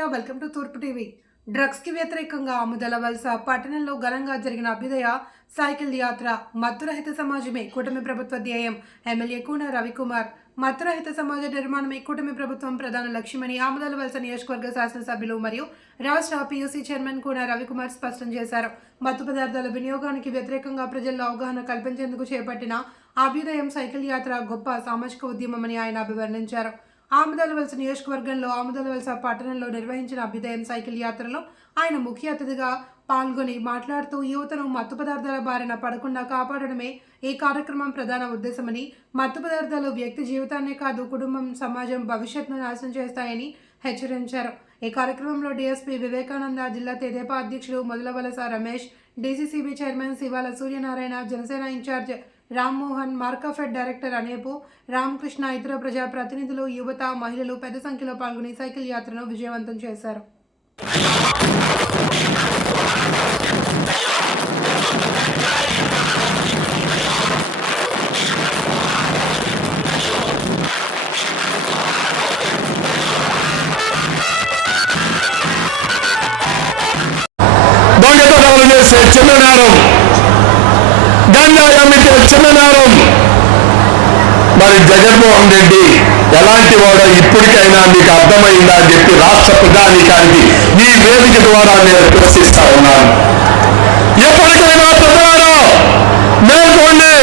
Surya welcome to తూర్పు TV. Drugs కి వ్యతిరేకంగా ఆముదల వలస పట్టణంలో ఘనంగా జరిగిన అభ్యుదయ సైకిల్ యాత్ర. మత్తురహిత సమాజమే కూటమి ప్రభుత్వ ధ్యేయం. ఎమ్మెల్యే కూన రవికుమార్. మత్తురహిత సమాజ నిర్మాణమే కూటమి ప్రభుత్వం ప్రధాన లక్ష్యమని ఆముదల వలస నియోజకవర్గ శాసనసభ్యులు మరియు రాష్ట్ర పీయూసీ చైర్మన్ కూన రవికుమార్ స్పష్టం చేశారు. మత్తు పదార్థాల వినియోగానికి వ్యతిరేకంగా ప్రజల్లో అవగాహన కల్పించేందుకు చేపట్టిన అభ్యుదయం సైకిల్ యాత్ర గొప్ప సామాజిక ఉద్యమమని ఆయన అభివర్ణించారు. ఆముదల వలస నియోజకవర్గంలో ఆముదల వలస పట్టణంలో నిర్వహించిన అభ్యుదయం సైకిల్ యాత్రలో ఆయన ముఖ్య అతిథిగా పాల్గొని మాట్లాడుతూ యువతను మత్తు పదార్థాల బారిన పడకుండా కాపాడడమే ఈ కార్యక్రమం ప్రధాన ఉద్దేశమని, మత్తు పదార్థాలు వ్యక్తి జీవితాన్నే కాదు కుటుంబం, సమాజం భవిష్యత్తును నాశనం చేస్తాయని హెచ్చరించారు. ఈ కార్యక్రమంలో డీఎస్పీ వివేకానంద, జిల్లా తెదేపా అధ్యక్షుడు Modalavalasa Ramesh, DCCB chairman Sivala Suryanarayana, Janasena in charge Rammohan, Markfed director Anepu, Ramakrishna, ఇతర ప్రజా ప్రతినిధులు, యువత, మహిళలు పెద్ద సంఖ్యలో పాల్గొని సైకిల్ యాత్రను విజయవంతం చేశారు. దొంగతనాలు చేసే చిన్ననారం, గంజాయి అమ్మితే చిన్ననారం. మరి జగన్మోహన్ రెడ్డి ఎలాంటి వాడో ఇప్పటికైనా మీకు అర్థమైందా అని చెప్పి రాష్ట్ర ప్రధానికానికి ఈ వేదిక ద్వారా నేను ప్రశ్నిస్తా ఉన్నాను. ఎప్పటికైనా ప్రధాన మేల్కోండి.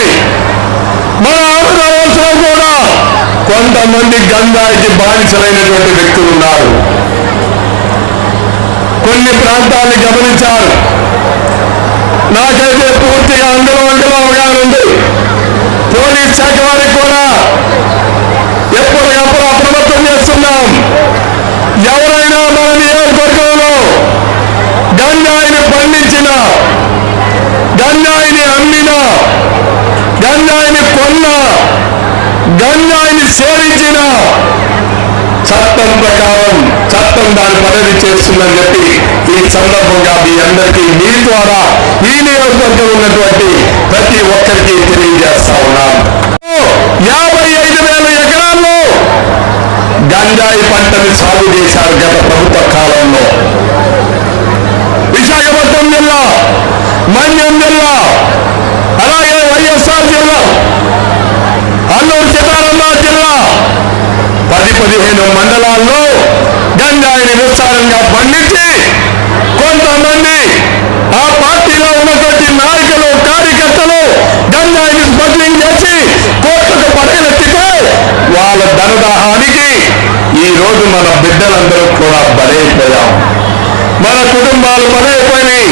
మన ఆంధ్రప్రదేశ్లో కూడా కొంతమంది గంజాయికి బానిసలైనటువంటి వ్యక్తులు ఉన్నారు. కొన్ని ప్రాంతాన్ని గమనించారు. నాకైతే పూర్తిగా అందులో అవగాహన ఉంది. పోలీస్ శాఖ వారికి కూడా ఎప్పటికప్పుడు అప్రమత్తం చేస్తున్నాం. ఎవరైనా మన నియోజకవర్గంలో గంజాయిని పండించిన, గంజాయిని అమ్మిన, గంజాయిని కొన్న, గంజాయిని సేవించిన చట్టం ప్రకారం చట్టం దాని పదవి చేస్తుందని చెప్పి ఈ సందర్భంగా మీ అందరికీ మీ ద్వారా ఈ నియోజకవర్గంలో ఉన్నటువంటి ప్రతి ఒక్కరికి తెలియజేస్తా ఉన్నాను. 55,000 ఎకరాల్లో గంజాయి పంటని సాగు చేశారు గత ప్రభుత్వ కాలంలో. విశాఖపట్నం జిల్లా, మన్యం జిల్లా, అలాగే వైఎస్ఆర్ జిల్లా, అల్లూరు సీతారామరాజు జిల్లా 10-15 మండలాల్లో గంజాయిని విస్తారంగా పండించి కొంతమంది ఆ పార్టీలో ఉన్నటువంటి నాయకులు, కార్యకర్తలు గంజాయిని స్మగ్లింగ్ చేసి కోర్టుకు పడగలెత్తితే వాళ్ళ ధనదాహానికి ఈ రోజు మన బిడ్డలందరూ కూడా బలైపోయాం. మన కుటుంబాలు బలైపోయినాయి.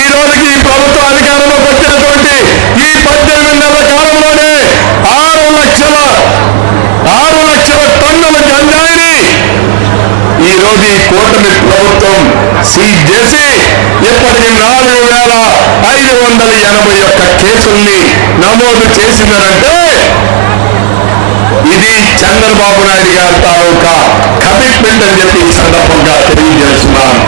ఈ రోజుకి ఈ ప్రభుత్వ అధికారంలోకి వచ్చినటువంటి ఈ 18 నెలల కాలంలోనే 6 లక్షల టన్నుల గంజాయిని ఈ రోజు ఈ కూటమి ప్రభుత్వం సీజ్ చేసి ఇప్పటికి 4,581 కేసుల్ని నమోదు చేసిందనంటే ఇది చంద్రబాబు నాయుడు గారి తాలూకా కమిట్మెంట్ అని చెప్పి ఈ సందర్భంగా తెలియజేస్తున్నాను.